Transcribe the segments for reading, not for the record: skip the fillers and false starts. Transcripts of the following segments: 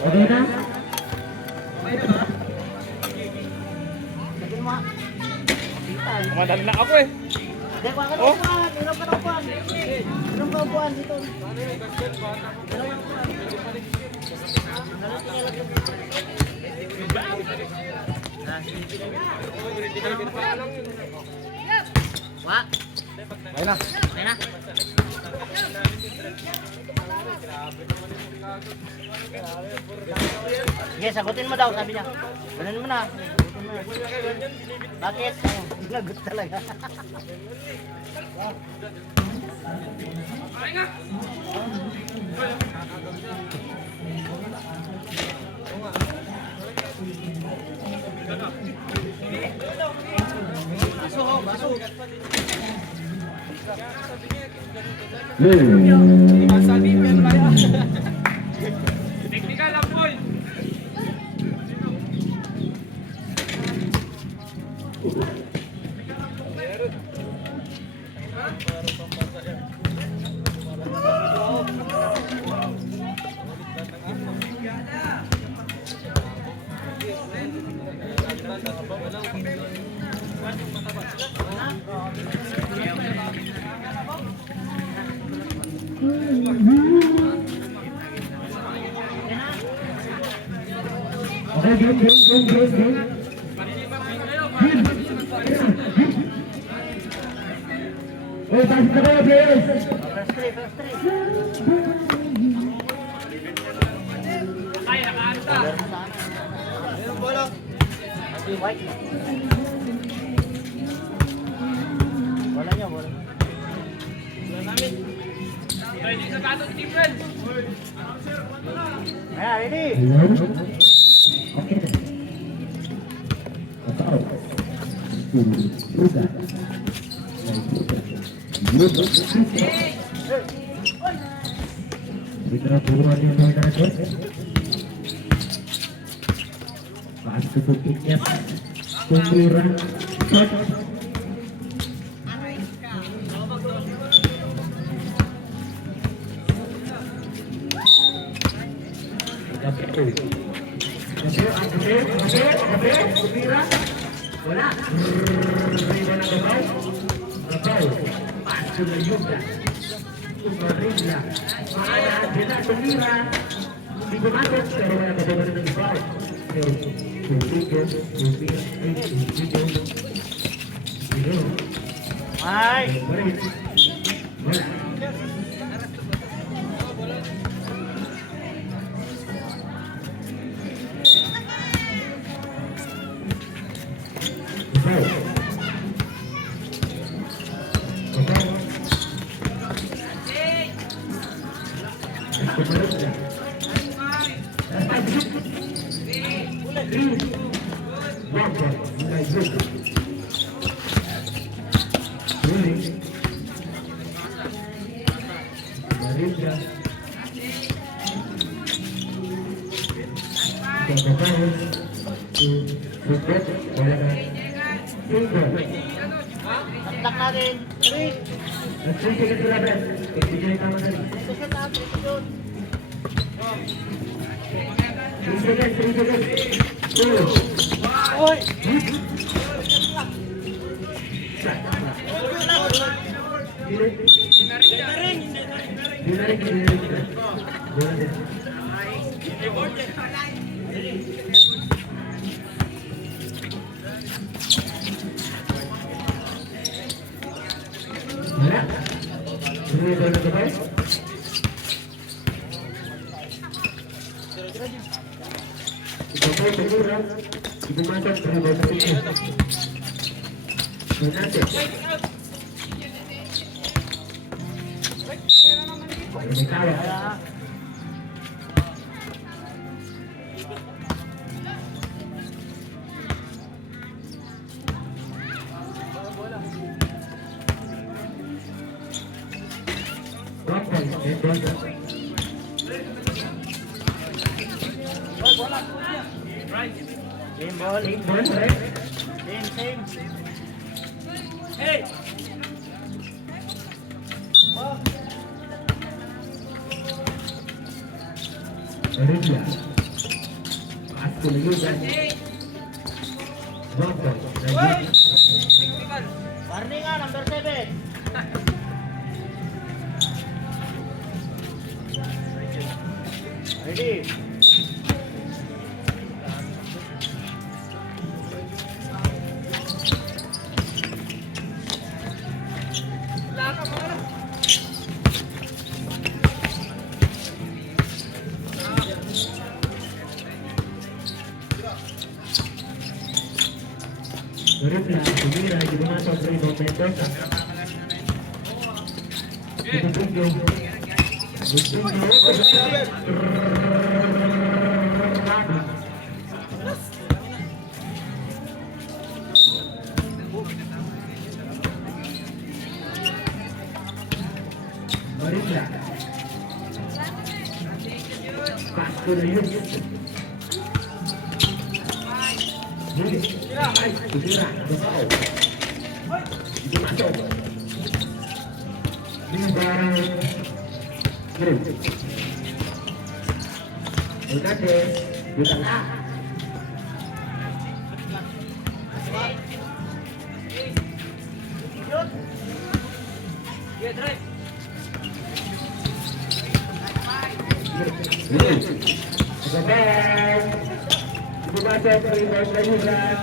Okay na? Lagyan mo. Madali na ako eh. Dek, wala ka na upuan. Inom ka na upuan. Inom ka upuan dito. Wah. Ayun na. Okay na. Sige, sagutin mo daw, sabi niya. Ganun mo na. Sagutin mo na. Bakit? Lagot talaga. Baso, baso. Technical lang po. Okay, game. Oh, pasok na kayo, players! First three, first three. Ay, nakaanta. Meron bola. White. Bola niya, bola. Wala namin. Ready sa battle defense. Ayan, ready. Ayun. Okay na. Kapao. Suga. Luto. Mitra turuan yung mga natin. Pasok ko piknya. Tumura. Shot. Tumira. Wala. Riba na kapaw. Kapaw. Pasok na yuga. Tumarilla. Maala. Sila tumira. Hindi kumakot. Pero wala ka ba ng kapaw. Pero tumigo. Ay. Wala. Tatak natin. Three. Second na, three yun. Oy. Game ball. Same. Hey! Arabia. Tuloy-tuloy. Wapo. Technical. Warning nga, number 7. Ready? Wala ka mga. Berikutnya, Sumira juga masuk dari Mendoza. Berikutnya, Pastor Yusuf. Sumira, betul. Itu masuk. Ini barang kirim. Udah deh, di tengah. Yeah, drive. Oke, itu masuk dari Pastor Yusuf.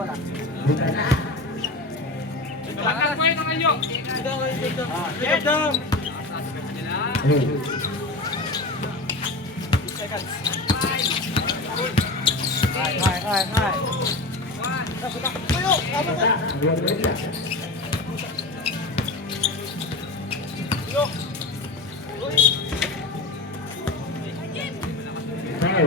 Wala. Belakang ko yung kanyo. Yes. Hai.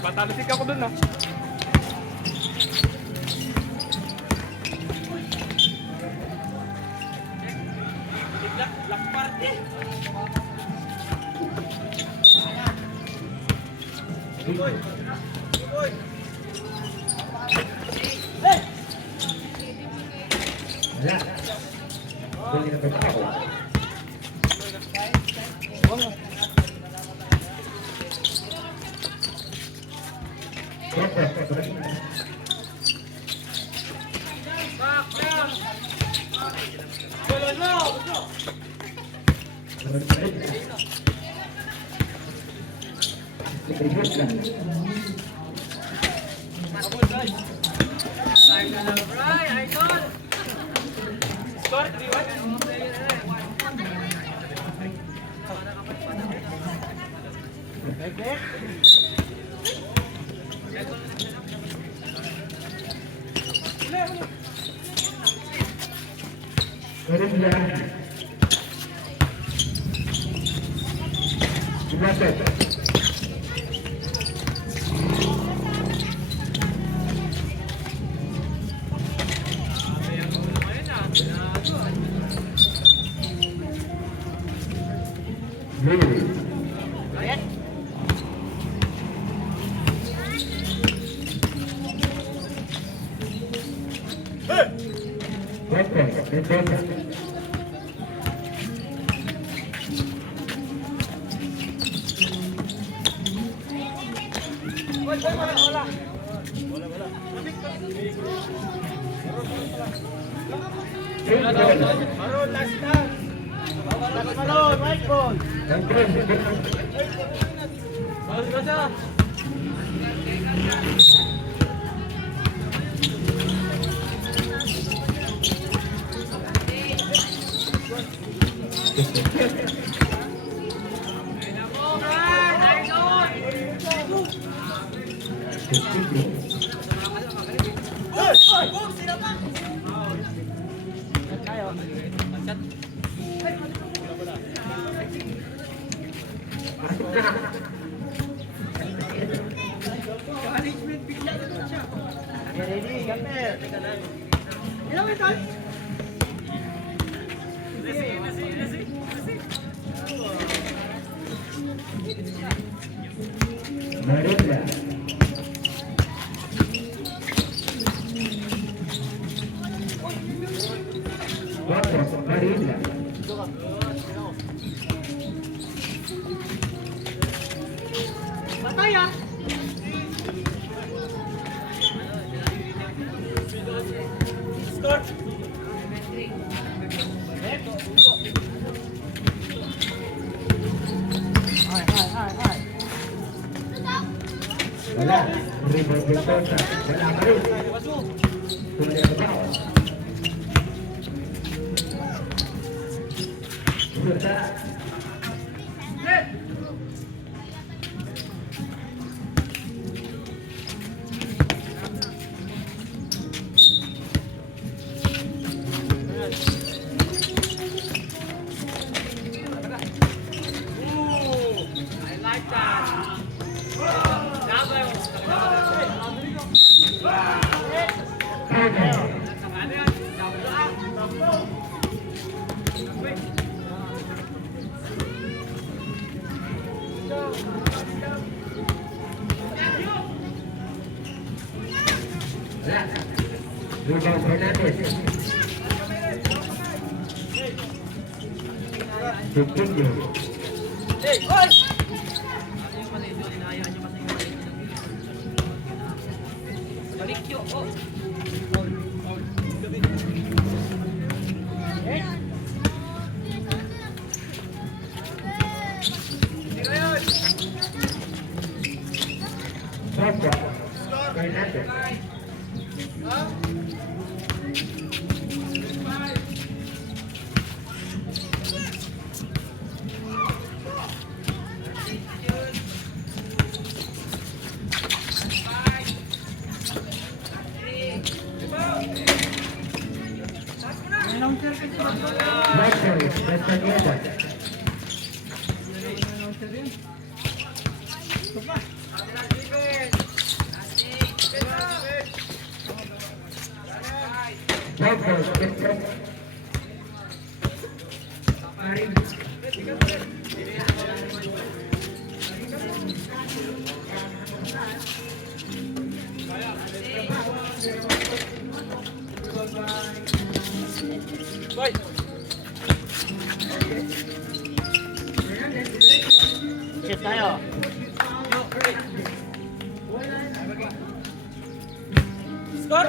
Patalisik ako dun ah. Black party. Ya. Boleh kita tahu. Score 3-1. Yes. Maroon, last dance. Malon, white ball. Bawas baca. management bigla na siya. Ready, Gamper. Ilang ito? Lasi. Marinda. Cuatro, Marinda. Matay ah! Score! Ay. Wala. Rebound Mendoza. Wala pa rin. Tuloy ang bao. Suta. I like that. Wala. Rebound Fernandez. Tutuyo. Softball. Fernandez. Marshall Castañeda. Softball. Boy! Shoot tayo. Score!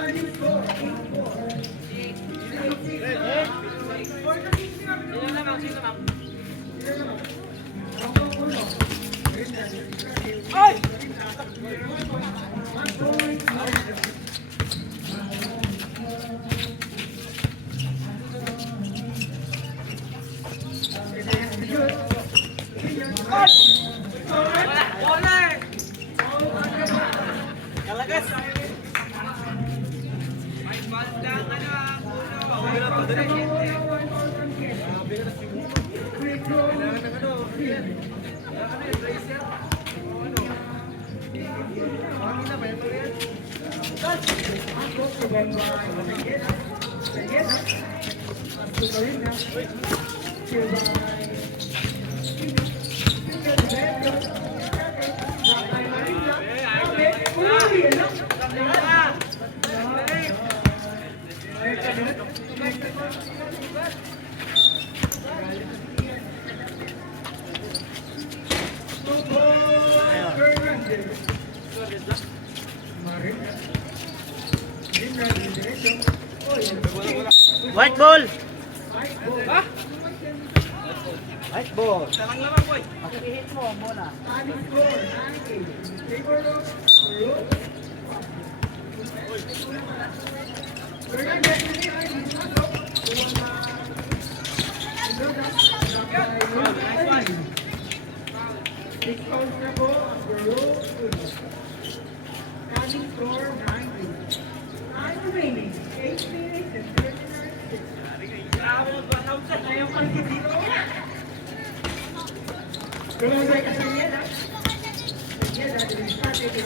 Ay! Kalagas! White ball. Ha? White ball. Sarang naman, boy. I-hit mo muna. Pero Hindi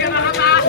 ka makataas.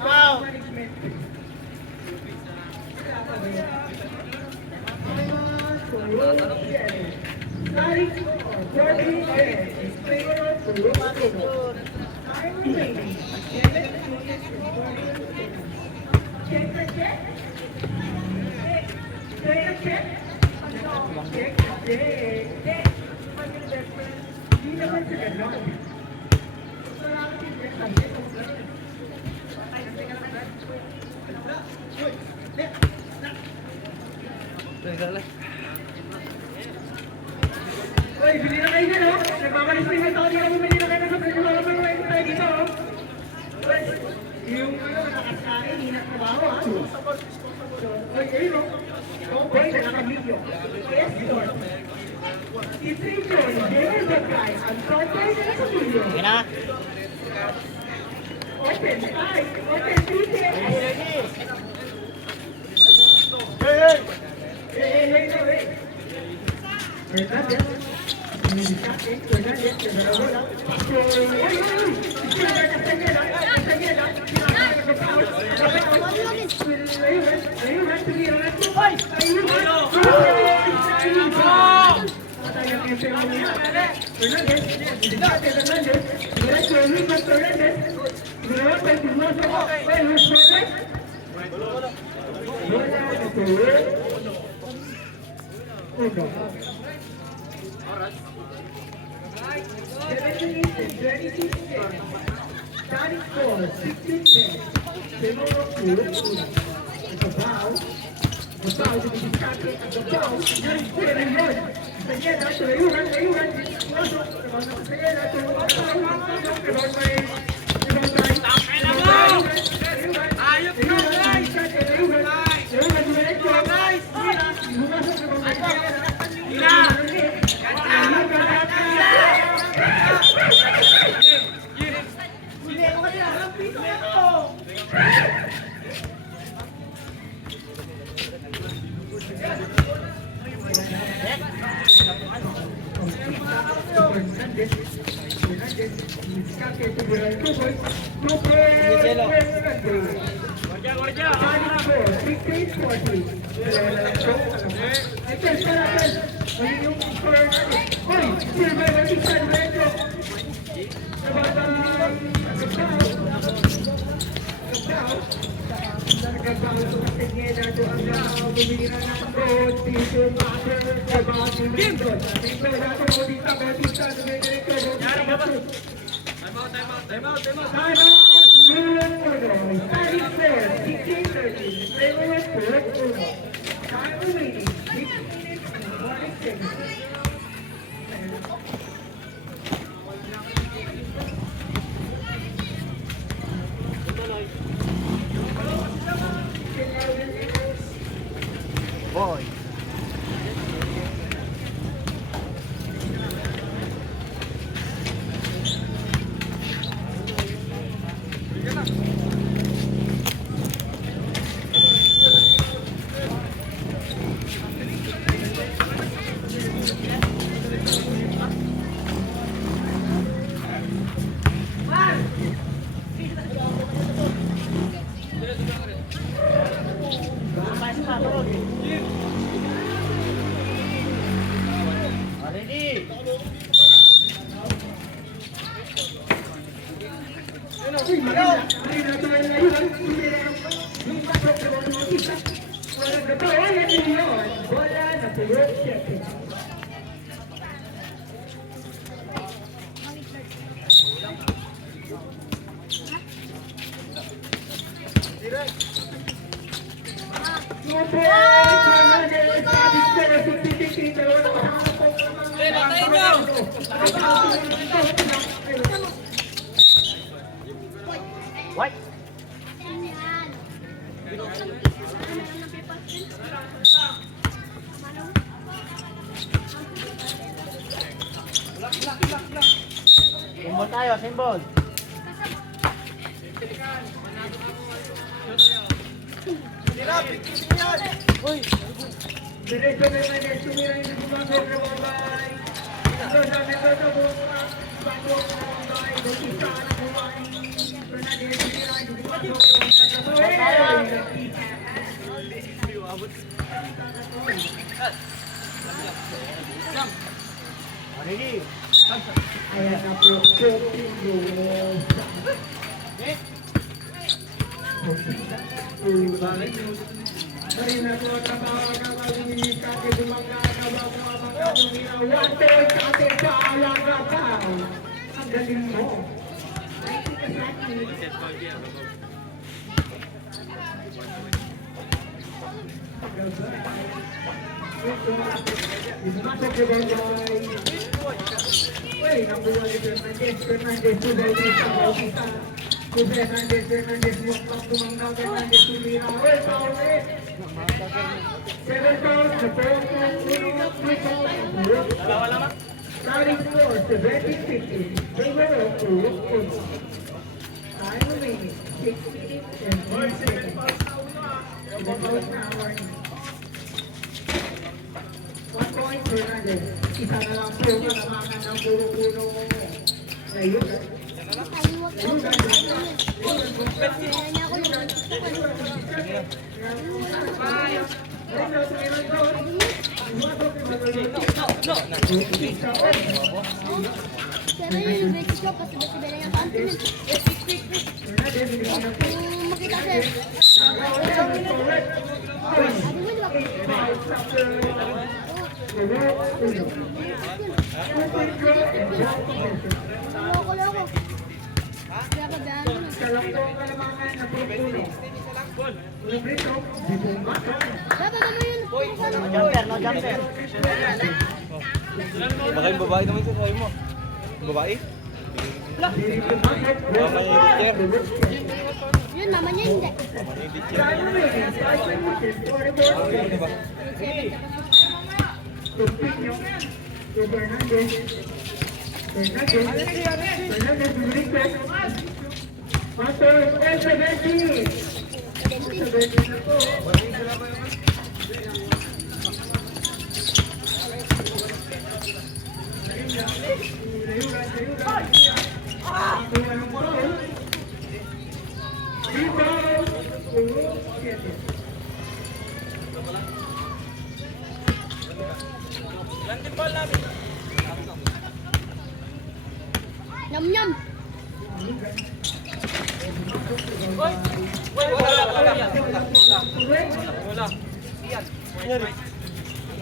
Wow! Uy, bili na kayo dyan, oh. Nagmamalis na yung tao dito. Bumili na kayo ng presyo. Wala pa naman tayo dito, oh. Uy, yung nakakasakin, hindi na trabaho, ha? Uy, ayun, oh. Oh, boy, nakaka-video. Yes, Lord. It's a joy. There is a guy. I'm so sorry na sa video. Sige na. Open, guys. Open, details. Hey. Fernandez. Fernandez, que la bola. Boy. Uy, Marina. Marina, ito ay layuan. Yung pasok na mga isa. Walang gatawa yan yun. Wala na tuloy siya. What? Simbol tayo, simbol. Uy! Diretso naman yan, sumira yung bumagod na babay. Ito sabi ko sa buka, bagong babay, mag-isa na buhay. Fernandez, sumira yung bumagod na babay. Ready? Ayan na po, Marina po, trabaho na mag-inig kake bumangga na baka wate kate sa alaga ka. Ang galing mo. Masuk ke bawah. Woi, nakuha ni Fernandez sudah isang kita. Fernandez mukhang tumanggaw Fernandez tumira. Woi, foul eh. 7 fouls, the fourth one, 3 fouls. Starting score, 17-15. They were up to time remaining, 6 minutes and 1 second. The fouls na warning. 1 point, Fernandez. Isa na lang po kalamangan ng puro-puno. Ayun. Pero yung beses ko, kasi basta bela yung kanto nun. Makita sir. Sabi mo, di ba? Loko-loko. Kaya ka dyan. Dapat ano yun? No jumper, no jumper. Baka yung babae naman sa sabi mo. Babae? Mama niya yung teacher. Yun, mama niya hindi. Mama niya yung teacher. Ano ba? Nyam-nyam.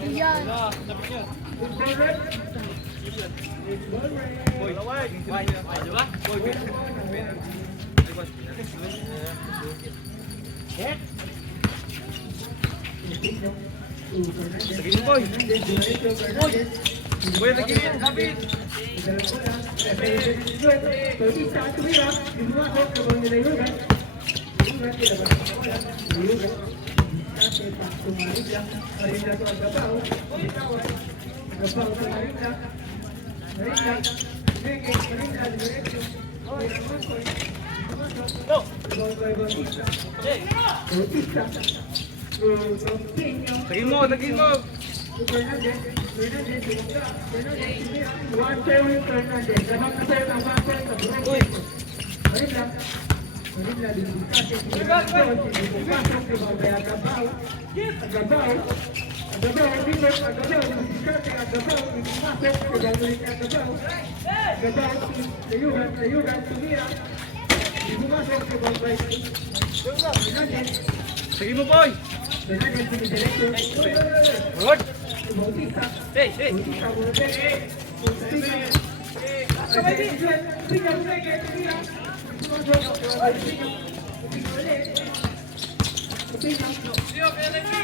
Yan. Sige boy. Boy, lagi David. Tagin mo, tagin mo. Uy. Pumasok si Bob White. Fernandez. Sige mo, boy. Fernandez dumidiretso. Good. Bautista. Hey, hey. Bautista bumabek. Bautista. Pinga bumabek. Pinga. Pumasok. Ay, Pinga. Pinga ulit. Pinga. Siyo, kaya na siya.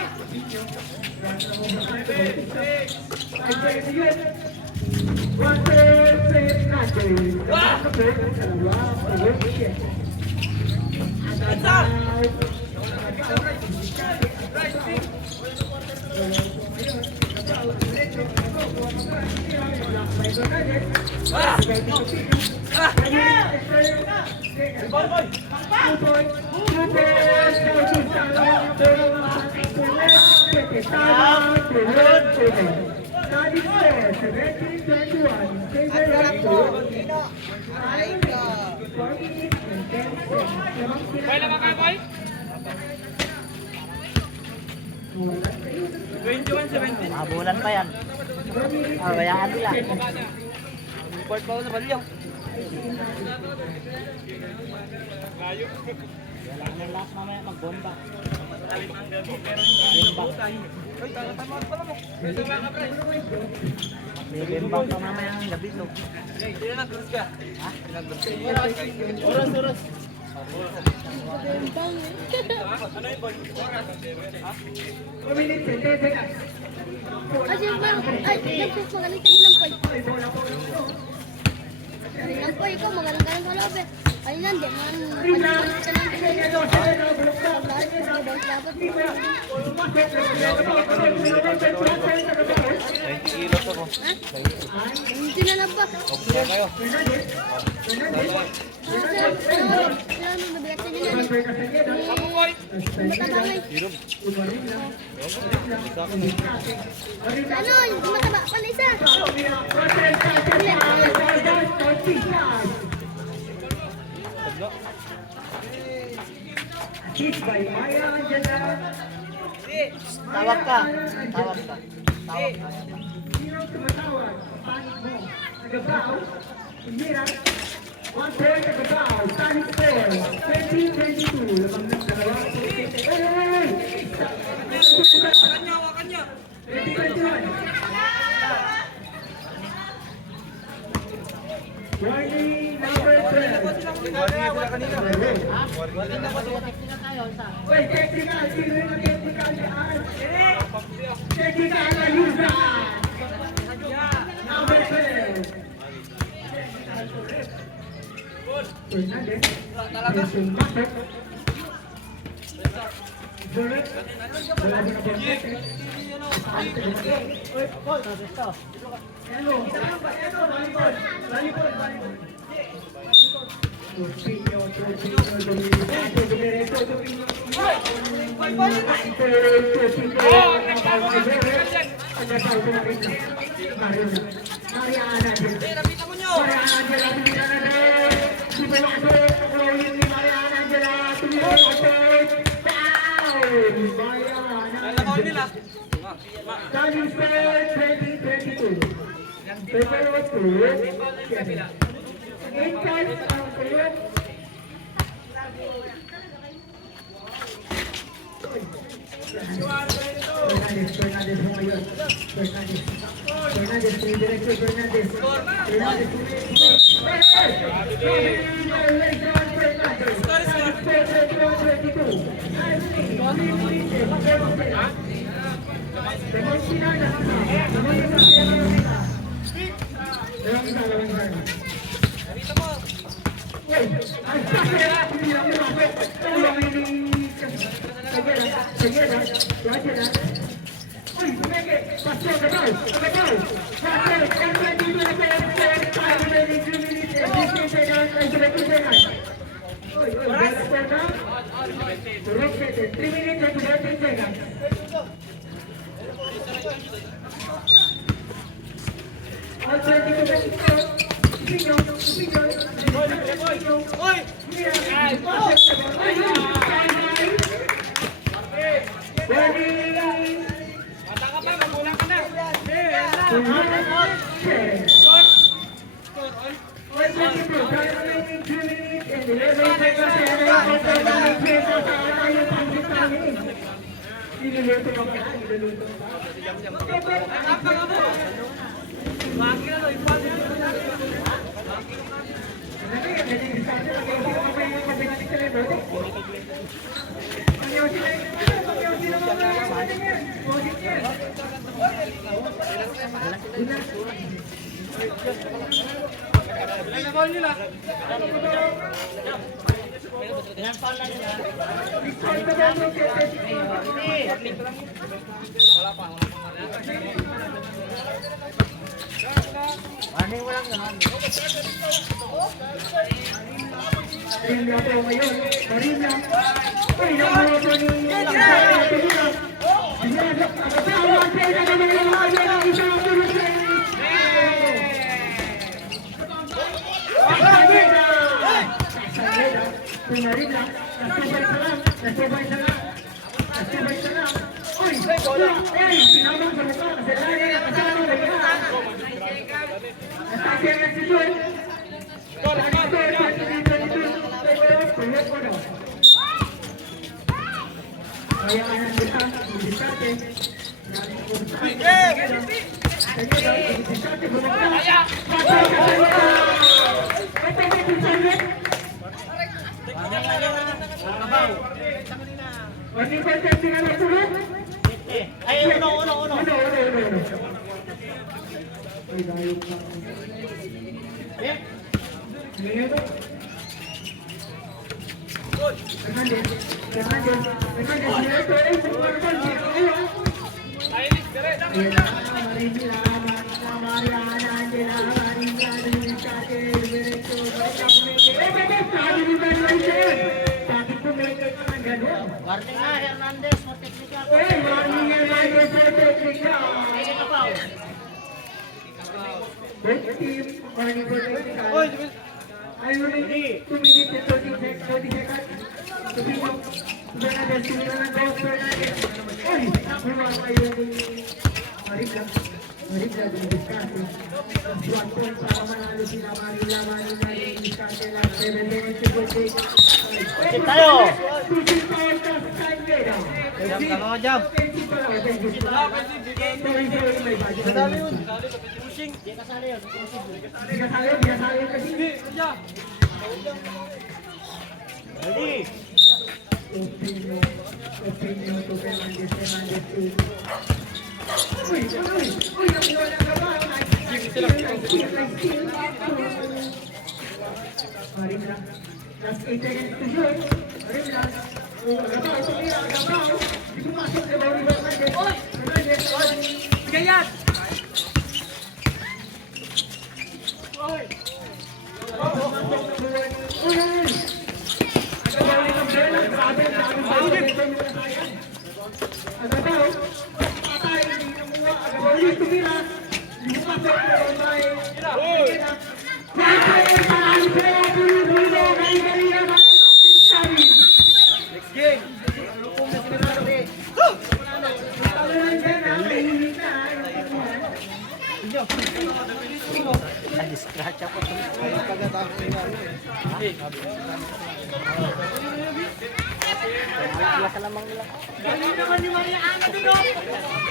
Boy, lama ka, boy. 21-17. Mabulan pa yan. Bayaan nila. Report pa ako sa balyo. Wala na lahat mamaya magbomba. Uy, tama pa lang mo. Bembang pa mamaya ang gabi to. Hindi na nag-gurus ka. Ha? Oras. Bembang. Ano yung boy? Ay, yung ay, yung magaling tayo lang po. Magaling lang po, ikaw magaling ka lang sa loob eh. Ay, nandi, magaling ka lang sa loob. Dapat po. 20 kilos ako. Ha? Hindi na lang ba? Okay kayo. Ako, boy. Ano, yung mataba, palisa. Tawag ka. Tawag ka. Warning number 12. Sila kanina. Wait, technical. Sino yung technical dyan? Technical na user. Number 12. Fernandez. Sumasok. Zurek. Wala mo na ba? Hello. Volleyball. Turpinyo, Domingo, Domingo. Ilan pa lang nila? Warning mo lang naman. Marina po ngayon. Marina. Uy, nakuha po ni Ay, uno. Warning na, Hernandez, mo-technical. Ay, ka pa. Sit tayo. Jam ka mo, jam. Madami yun. Pushing. Di kasali yun. Ready. Gayat! Scratch ako ito. Wala ka lamang nila. Galing naman ni Maria Ana doon!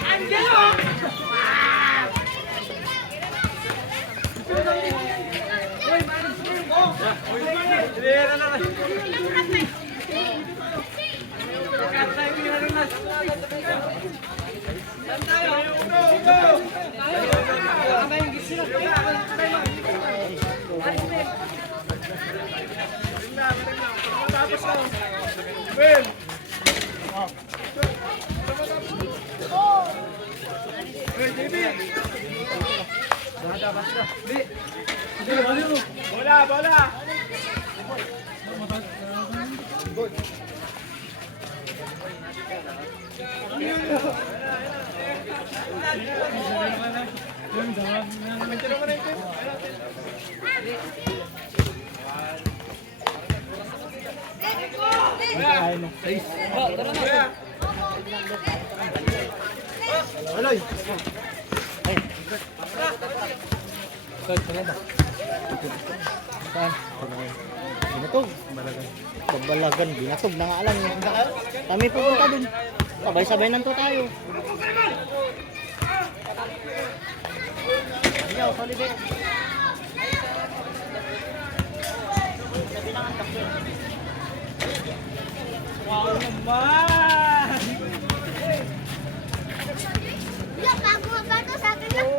Angelo! Bola, bola. Aloy. Ay. Saan? Binatog. Pagbalagan, binatog na nga lang. Kami pupunta dun. Sabay-sabay nanto tayo. Ayaw, Solibe. Sabi na ang takbo. Wow naman! Wala, bago ba ito sa akin lang?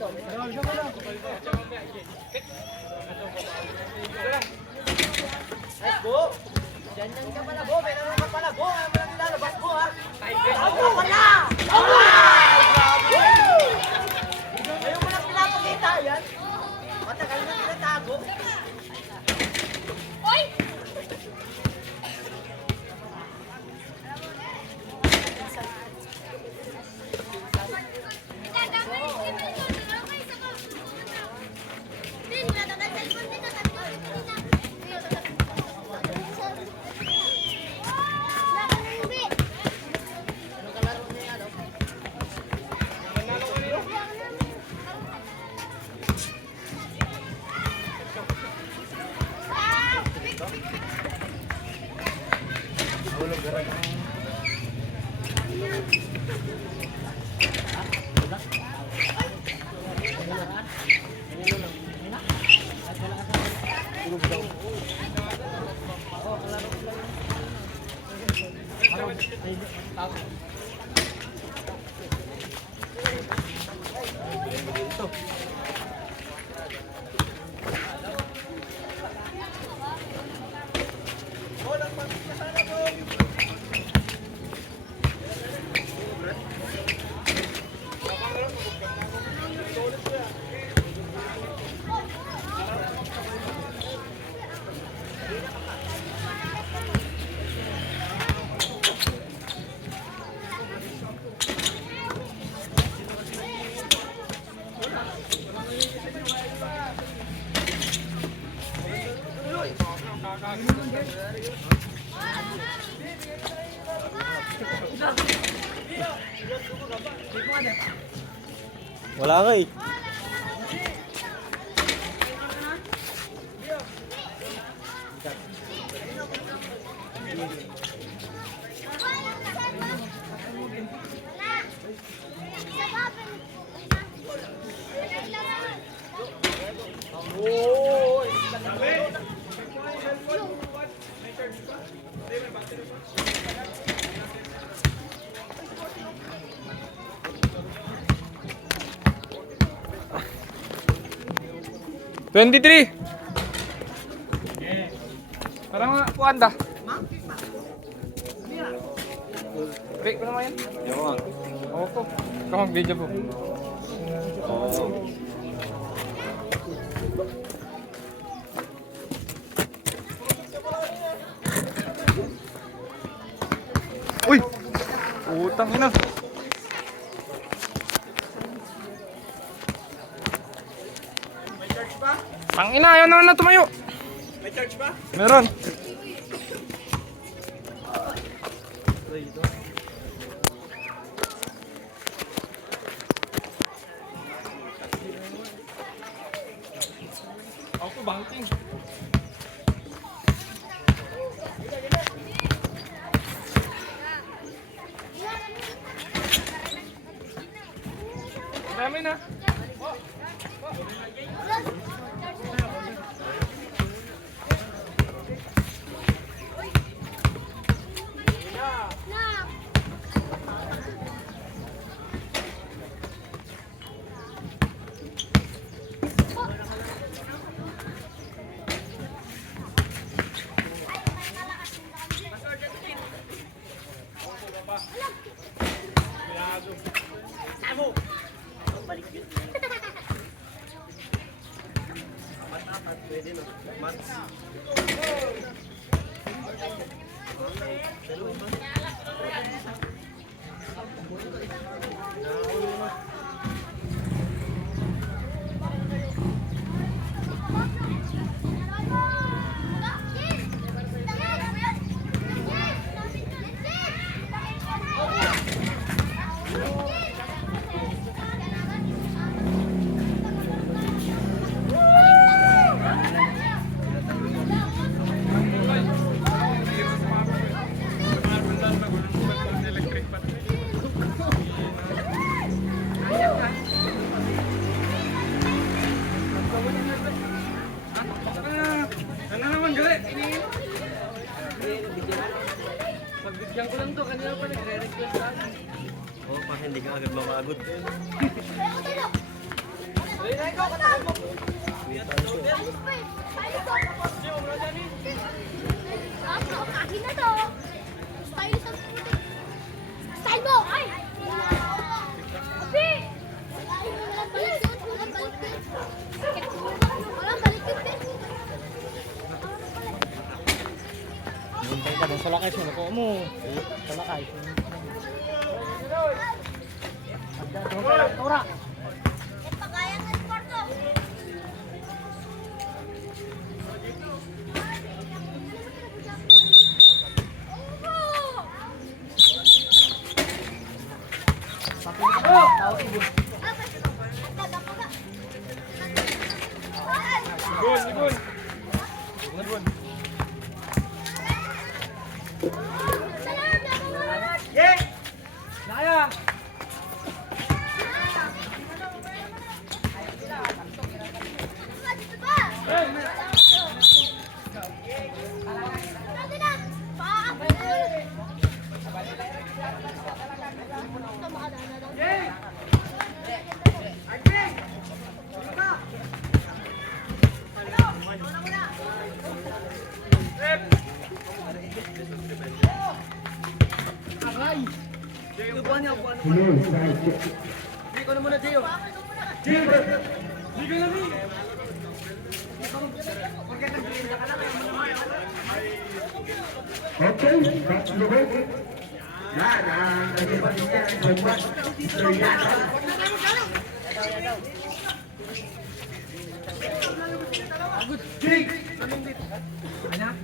Let's go! Diyan ka pala, Bo. May naman ka pala, Bo. Ayaw mo lang nilalabas, Bo, ha? Ayaw ka pala! Ayaw mo lang pinapakita, yan. Matagal na tinatago. Oy! Anong kalaro niya yan, oh? Wala ka eh. ¡23! Parang kuanda. Break mo naman yan. Yung Oo po. Ikaw mag-video po. Uy! Utang ina. Tangina, ayaw na tumayo. May charge ba? Meron. Ako banking. Dami na. Ano naman gali? Pagbigyan ko lang to, kanina pa nagre-request sa akin. Oh, pa hindi ka agad mamagot. salakay sa nako mo. Salakay. Tora. Pagayang ng kwarto. Gun, gun. Naya. Hello, guys. Ikaw na muna, Gio. Liga na ni. Okay, back to the work. Yan ang naging niya ng combat. Soriano. Jake! Anak?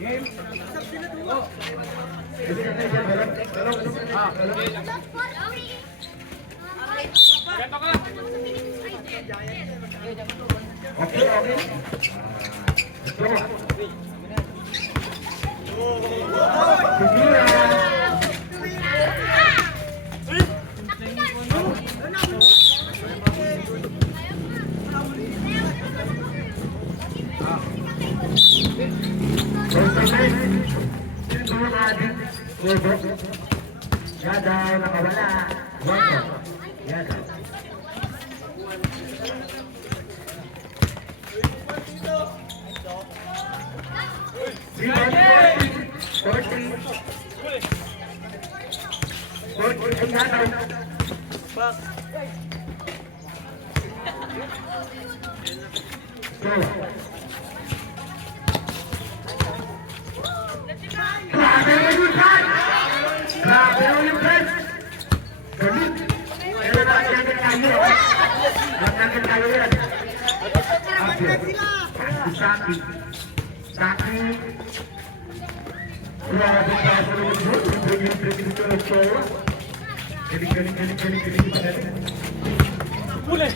Game? Ganto ka. Okay, okay. Go. Tumira. Yada, nakawala. Yada. Sakit. Grabe ka sa loob. Galing Huli.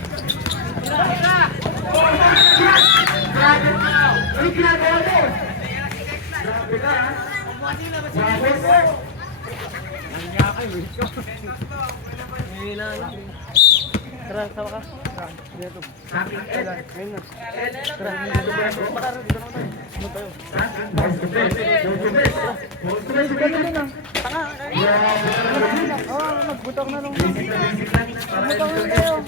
Grabe ka! Ano ginagawa mo? Grabe ka! Bravo mo! Tara, sama ka. Sakit Ed! Ed! Tara, dito na tayo. Ano tayo? Magbutang na lang. Magbutang na tayo.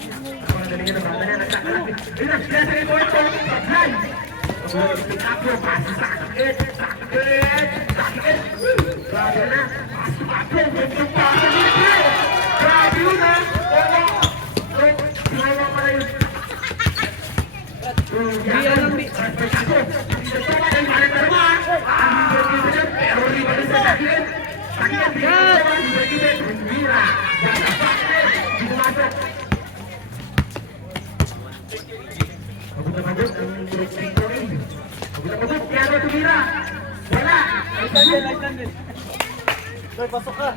Sir, pasok ka.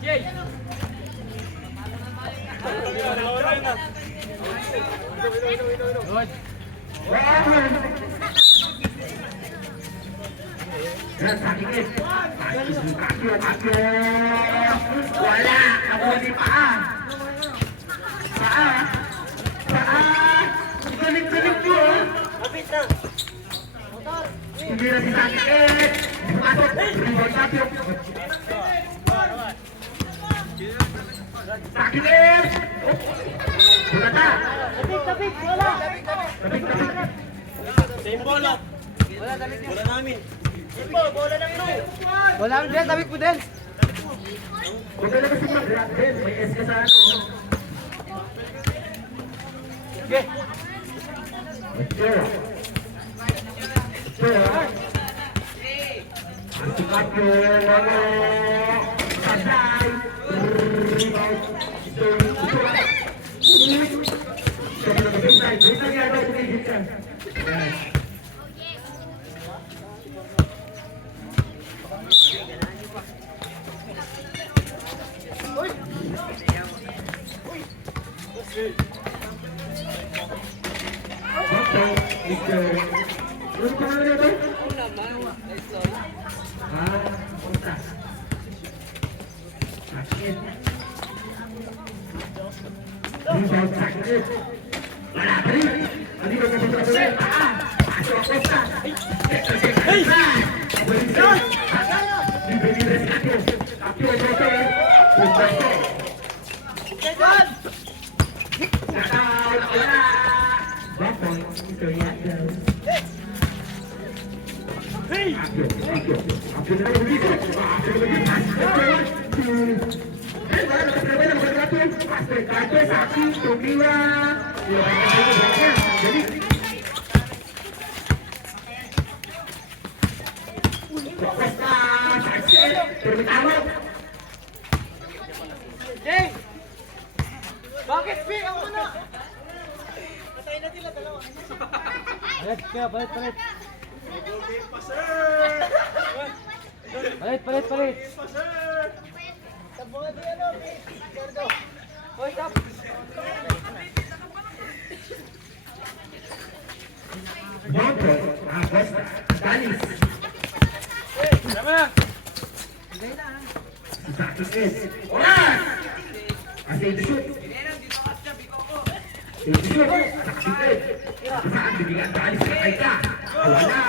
Yay. Good. Wala! Ako di paa! Paa! Paa! Galing-galing mo! Kapit na. Hindi na si Sakit! Pumasok! Rebound Sapio! Sakit! Bulata! Kapit, wala. Tapik! Same bola. Wala, damit niya. Bola namin. Simbo, bola ng ino. Wala namin din, damit mo din. Kung kailan kasi mag-grabe, may S ka sa ano. Okay. Let's go! Let's go! Sukat yung mga kasay. Rebound. Ito yung sukat. Sabi na mag-inside. Dito nga daw tumigil ka. Bakto, Mr. Ano pangalan na ba? Punta. Sakit. Rebound sakit. Wala pa rin. Hindi ba kapag kapag pasok ako sa. Hey! Balikan! Libre-libre si Akyo. Akyo ang roto. Puntaso. Nakaw! Wala! Bakto, ito yan daw. Akyo. Akyo na lang dito. Akyo na lang dito. Eh, wala nakasabay na mga gato. Pastor Kato, Saki, Tumiwa. Jadi, Costa, Saki, terutama. Jay! Bakit, Pi? Ang una! Patay na sila, dalawa. Palit kaya, palit. Palit. Sa mga di ano, Pi. Gordo. Hoy, stop! Motor, Costa, Dalis. Saki es. Oras! Kasi ito shoot. Ito shoot. Saki es. Saan bibigyan Dalis sa kaita? Wala!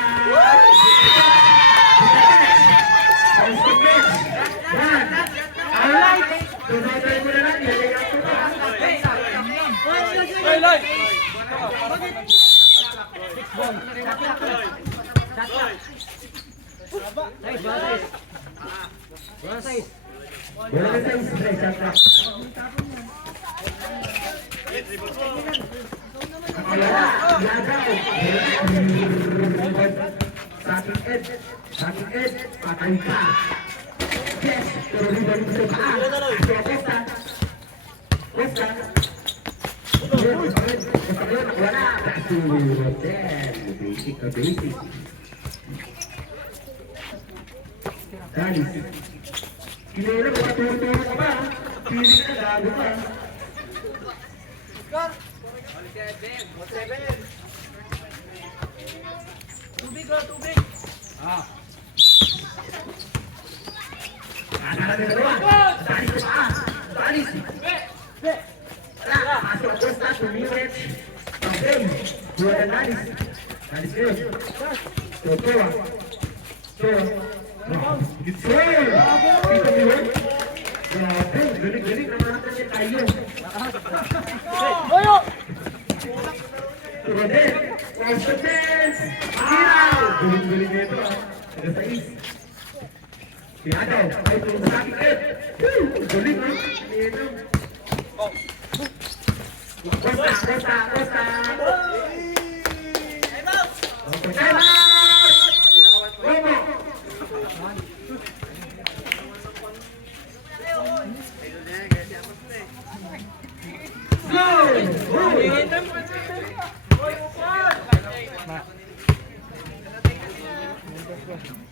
Constant match. Yan. Alright. Tunay mo na lang. Ilagay ko na. Loy, Loy! Wala na sa stress. Saking Ed, patay ka. Yes, pero rin ba nito pa? Ito, Costa. Wala. Basic ka, basic. Dalis. Kinala ko, maturo-turo ka ba? Pili ka, gago ka. Tubig! Nakalag na dalawa. Dalis ko pa. Dalis. Wala. Pasok ang Costa, tumiret. Okay. Buwan ang Dalis. Dalis kayo. Totoa. Gitsol! Ito yun. Grabe, galing-galing naman natin niya tayo. Oyo! Rodel, watch the dance! Hiraw! Galing-galing nito ah. Taga-sais. Pinadaw, ay ito sa aking Ed. Galing ah. Ito. Costa! Time out! Romo!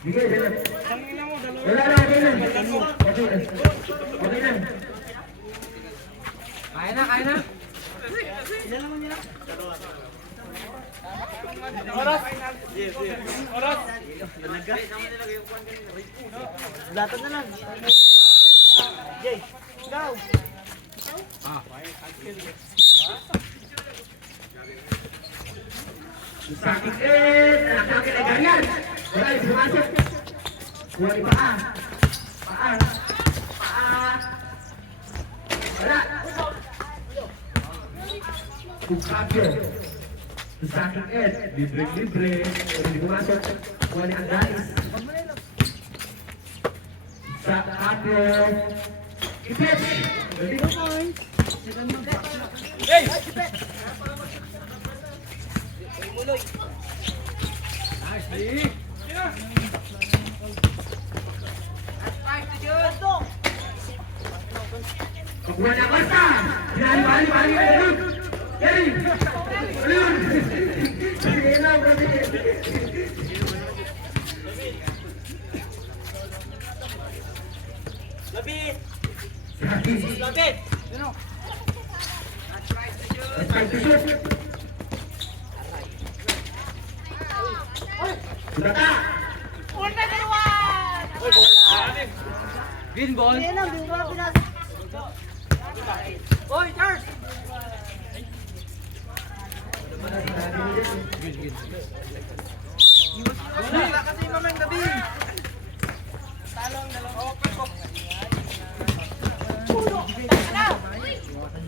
Sige, sige. Wala na, okay na. Okay na. Kaya na. Oras! Latan na lang. Jay, go! Sakit anak-anak ay ganyan. Wala yung pumasok. Kuha ni paa. Wala. Kukabyo. Sakit libre. Hindi pumasok. Kuha ni Andais. Sakabyo. Ipit. Hey! Nice, Pagkuha na basta! Bali! Gary! Ano yun? Sige lang, kasi. Labit! Grabe. Labit! Time to shoot. Sulata! Green ball. Yan lang, yung mga pinas. Oy, Charles! Wala kasi mamang gabi. Talong, dalawang open ko.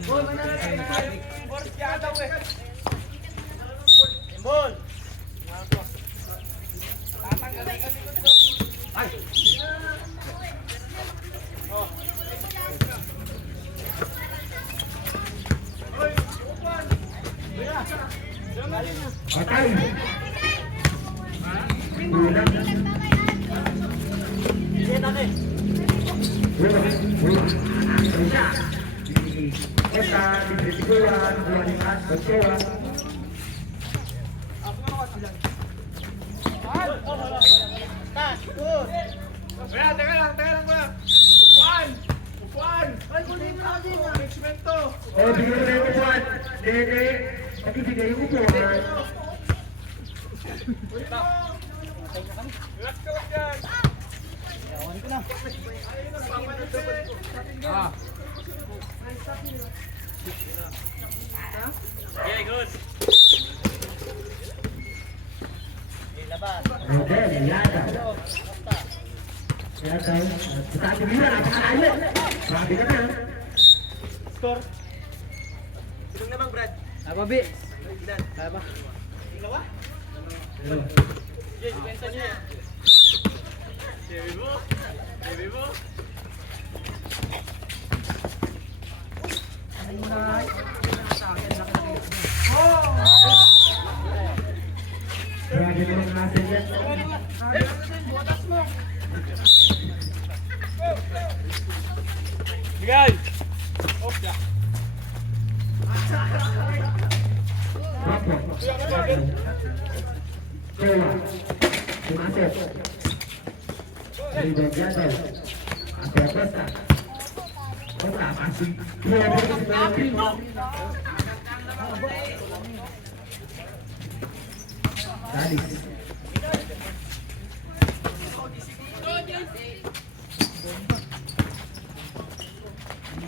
Boy, manala tayo. Board kaya daw eh. Ball. Tatanggalin kasi ko to. Ay. Oh. Oy, upan. Kuya. Jamalin na. Patay! Ulang. Hindi, takin. Ulang. Siya. Esta, dikritibuan, kualitas, bersewa. Kuya, teka lang kuya. Upuan! Ay, kunin ka din. Mixmento. Oh, bigyan mo na yung upuan. Dede, pati bigay yung upuan. Relax ka lang dyan. Yawan ko na. Okay, good. Labas. Rodel, yada. Basta. Yada. Sabi mo na, napakalayo. Sabi ka na. Score. Tulong na bang, Brad? Apa, Bi? Ilan? Apa? Dalawa? Hello. Yes, kwenta niya. Sabi mo? Sabi mo? Grabe naman natin yan. Bigay! Oh, ya. Papo. Sewa. Pumasok. Ridon Yadaw. Ate Acosta. Costa, pasing. Dalis.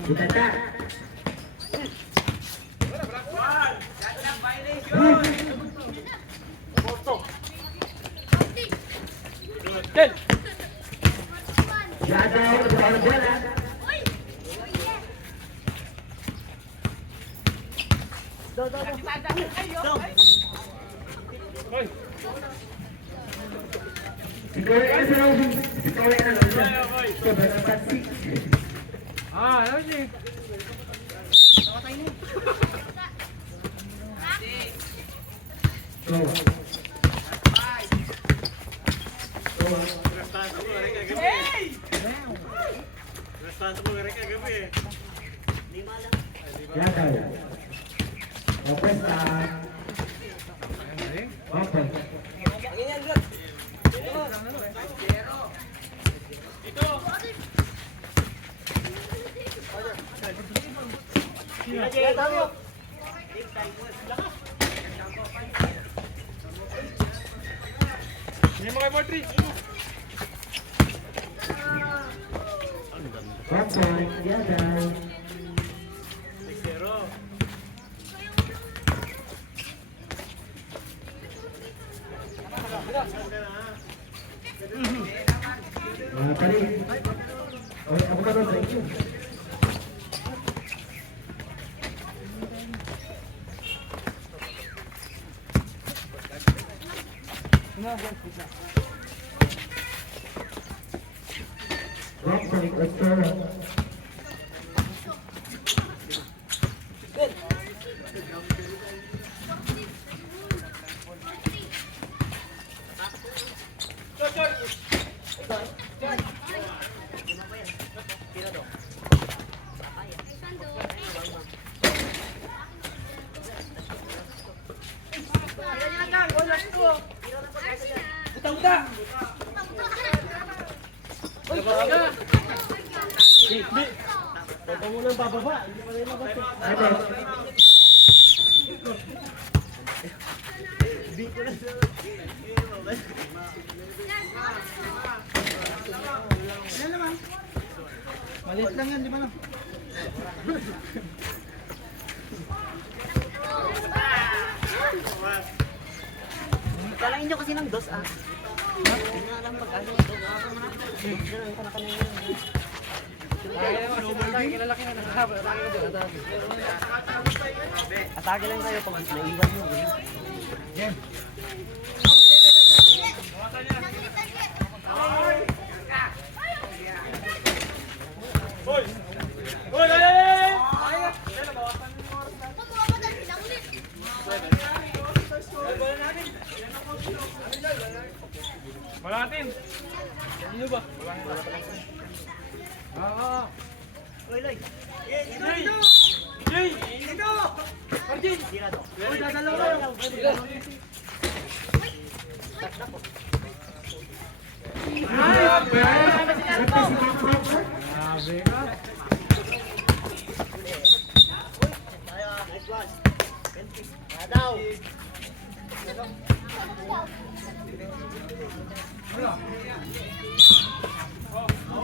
Utata. Ten! Yadaw, bawal bola. Hoy! Ikaw ay ano sa Robin? Ikaw ay ano sa sobrang pansi. Ano sih? Go. Yadaw. Acosta. Open. Hindi mo kay Portri! Open. Yadaw. 6-0. Tadi. Oh, aku baru sa inyo. Wrong point, let's go. lang bababa. Hindi pa rin mababa. Ano? Maliit lang yan, di ba no? Kalain nyo kasi ng dos ah. Hindi na alam pagkano. Kilalaki na nakahaba. Atake lang kayo pag naiwan nyo. Wala natin. Ano ba? Oo. Oy, Loy. Jay! Ito! Martin! Tira to. Uy, dadalaw ka. Grabe ka. Nice one. Daw.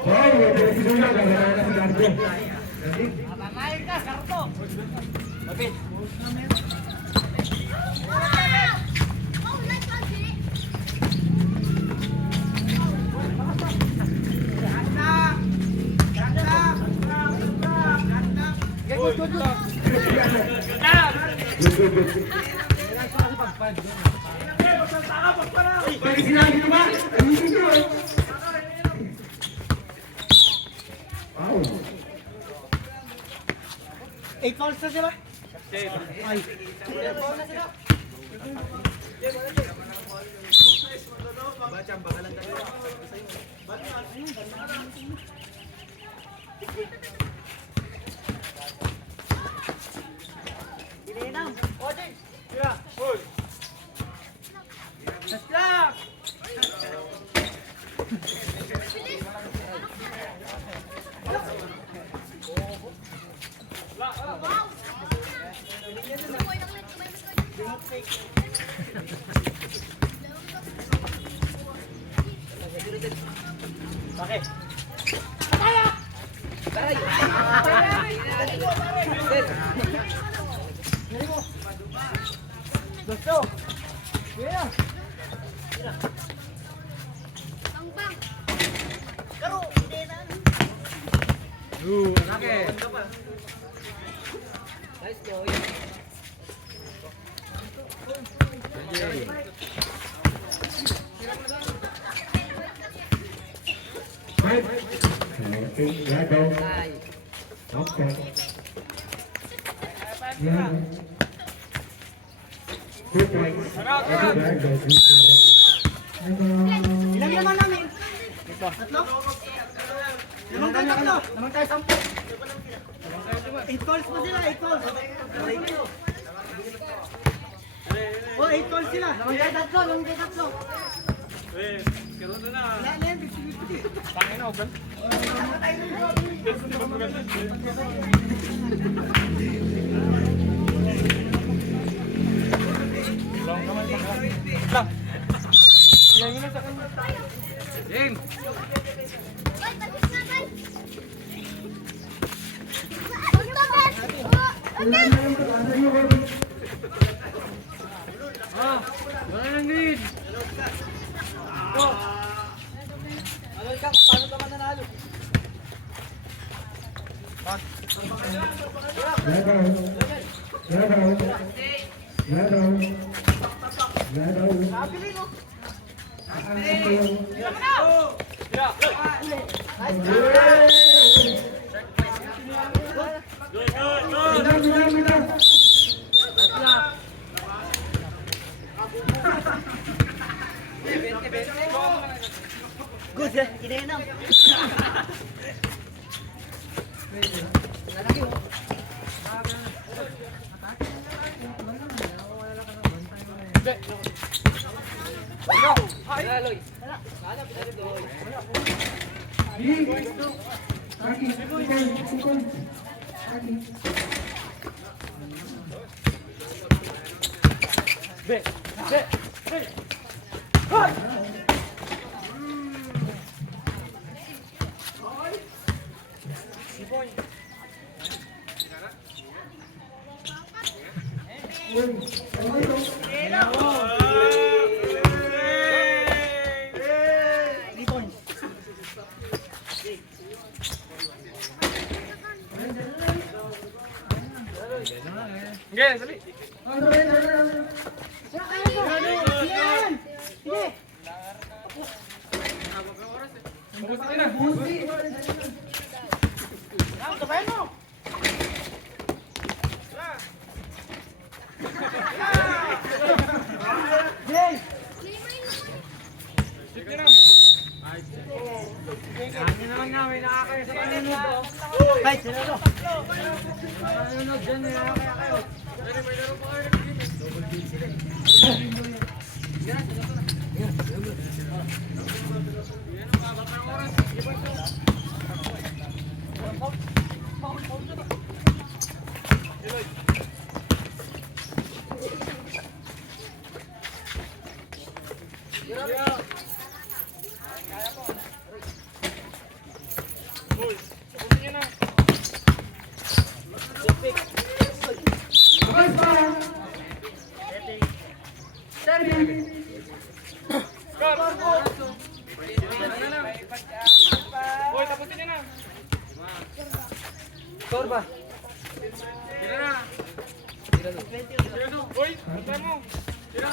Wow, ito na gagana si Gardo. Mamain ka, karto. Mabit. Pag sinabi mo ba? Ayusin nyo. Wow. 8 falls na sila. Ay. Ininam. Oje. Tira! Hoy! Saslak. Bakit? Gusto. Kuya. Bang. Karo, hindi na. Laki. Nice boy. Right. Okay, Gardo. Okay. Yeah. 2 points. Gardo. Ilan naman namin? Ito. Tatlo? Lamang tayo tatlo. Lamang tayo 10. 8 calls pa sila, 8 calls. Oh, 8 calls sila. Lamang tayo tatlo, lamang tayo tatlo. Eh, karo na na. Wala na yan, bigsi-bigsi. Tangin na, open. Lang naman pa. Lang. Yan yun na sa kanya. Jing. Ay, tapos na, guys. Punta, guys. Ah, wala nang lead. Go. Ano ka, paano ka mananalo? Gardo. Pabili mo. Good, kinenam. Three points. Okay, dali. Yan! Sige! Mabuti na. Sabayan mo! Jay! Shoot nyo na. Ano naman nga, may nakakayo sa panunod. Kahit sila to. Panunod dyan, may nakakaya kayo. May laro pa kayo nag-game. Hoy, tapusin nyo na. Score ba? Tira na. Tira na. Hoy, punta mo. Tira.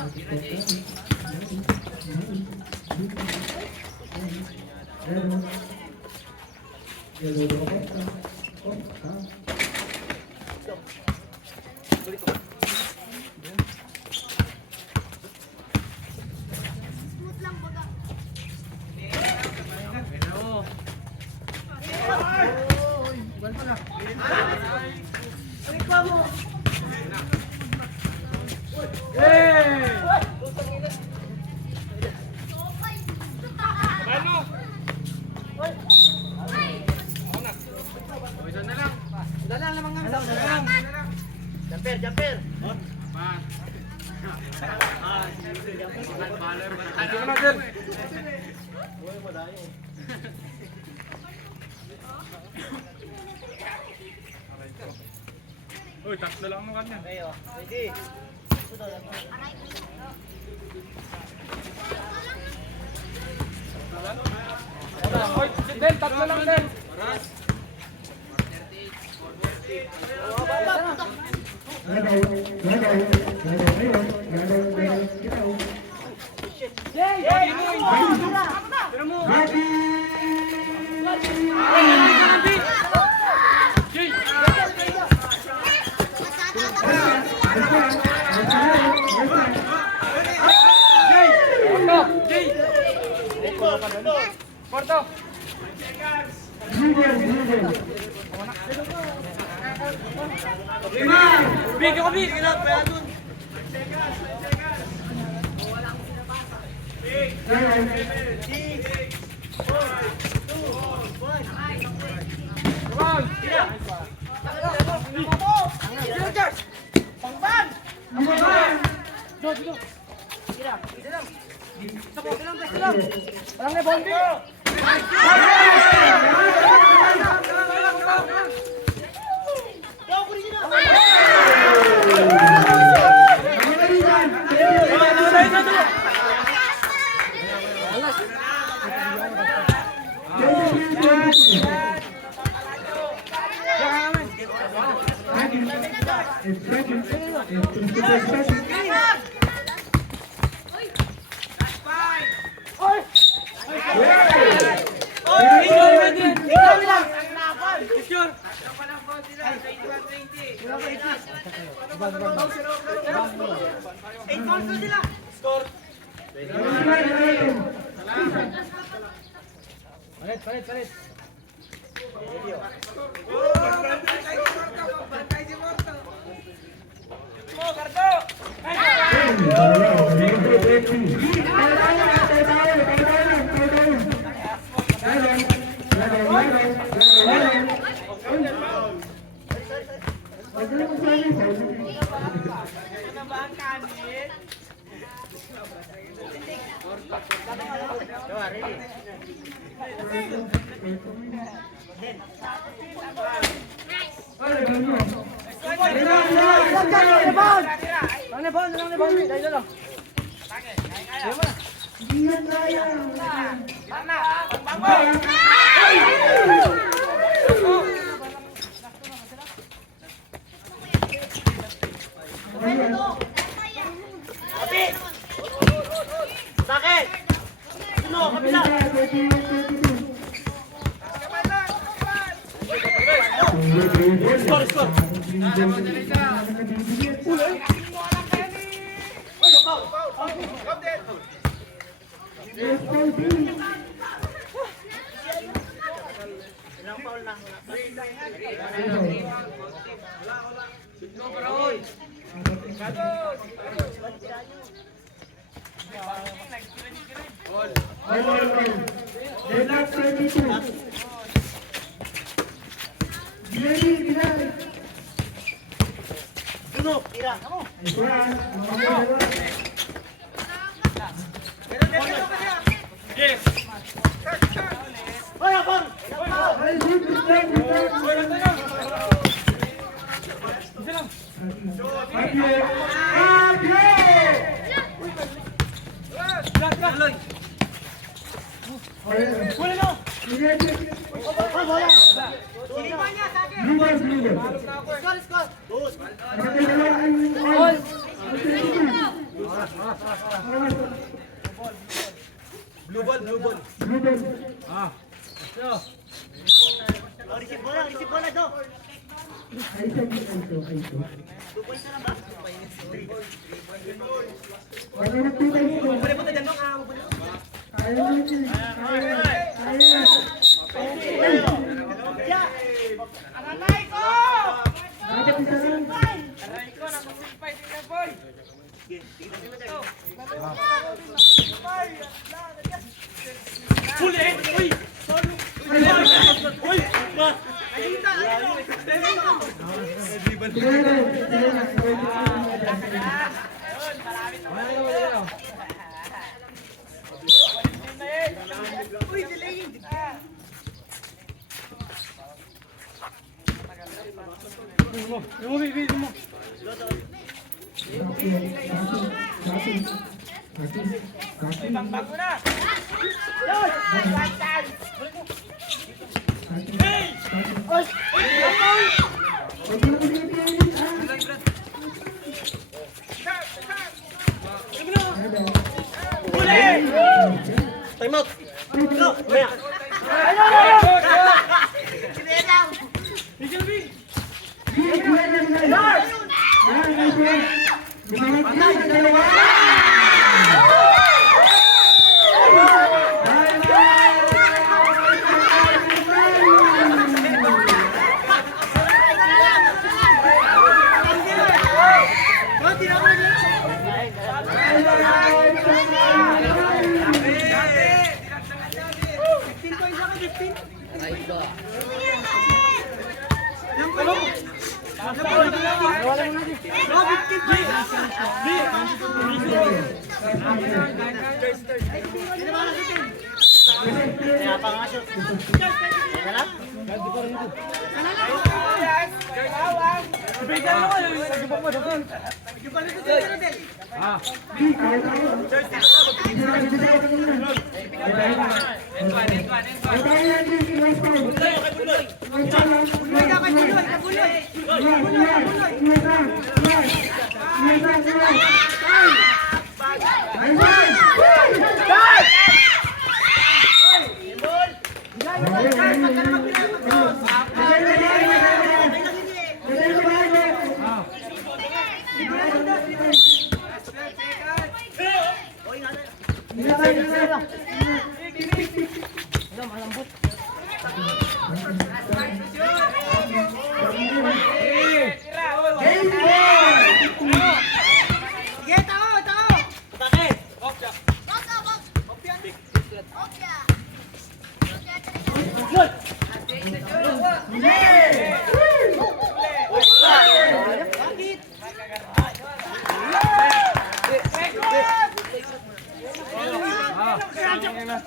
Smooth lang baga. Paano? Hoy, dyan na lang. Dalang naman nga. Dalang. Jumper, jumper. Ano naman, sir? Uy, tatlo lang mo kanya. Ayo, ready. Uy, Del, tatlo lang, Del. Porto. Bigyan ko, Big. Palit. Sakit! Sino? Kabila! Ilang foul na? Sino? Tira! Yes! Hoy, Apor! Wala na! Wala! Sinipan niya sa akin! Score, score! Dos! Blue ball, blue ball. Oh, receive bola do. 2 points na lang ba? Pwede mo tayo dyan, Aray ko! Aray ko, nakusilpay din na boy! Huli! Uy! Uy! Alita! Uy, delaying! Bago na! Time out! No! Maya!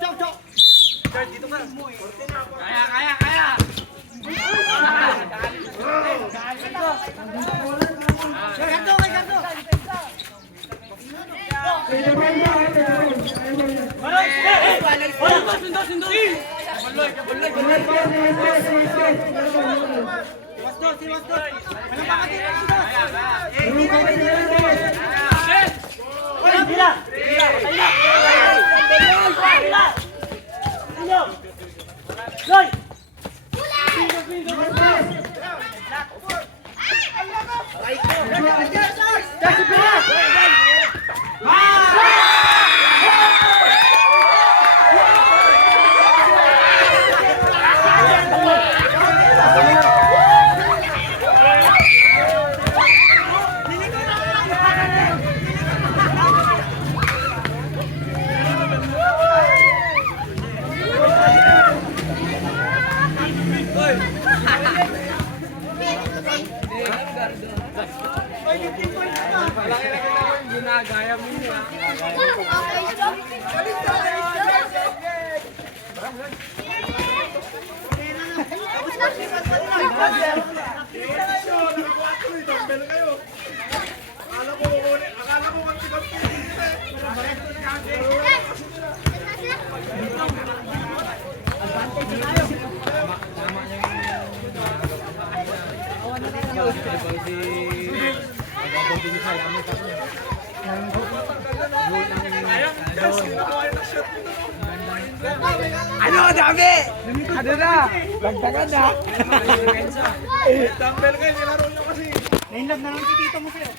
Chok, chok. Kaya! Kanto, kay kanto. Siwas doon. Walang pakatira dito. Tira. Goy! Ginagaya mo niya. Dumbbell kayo. Akala ko kanti-kanti. Ano, dami! Ano na? Lagdagan na! Dumbbell kayo, nilaro nyo kasi. Nainlove na lang si tito mo sa'yo.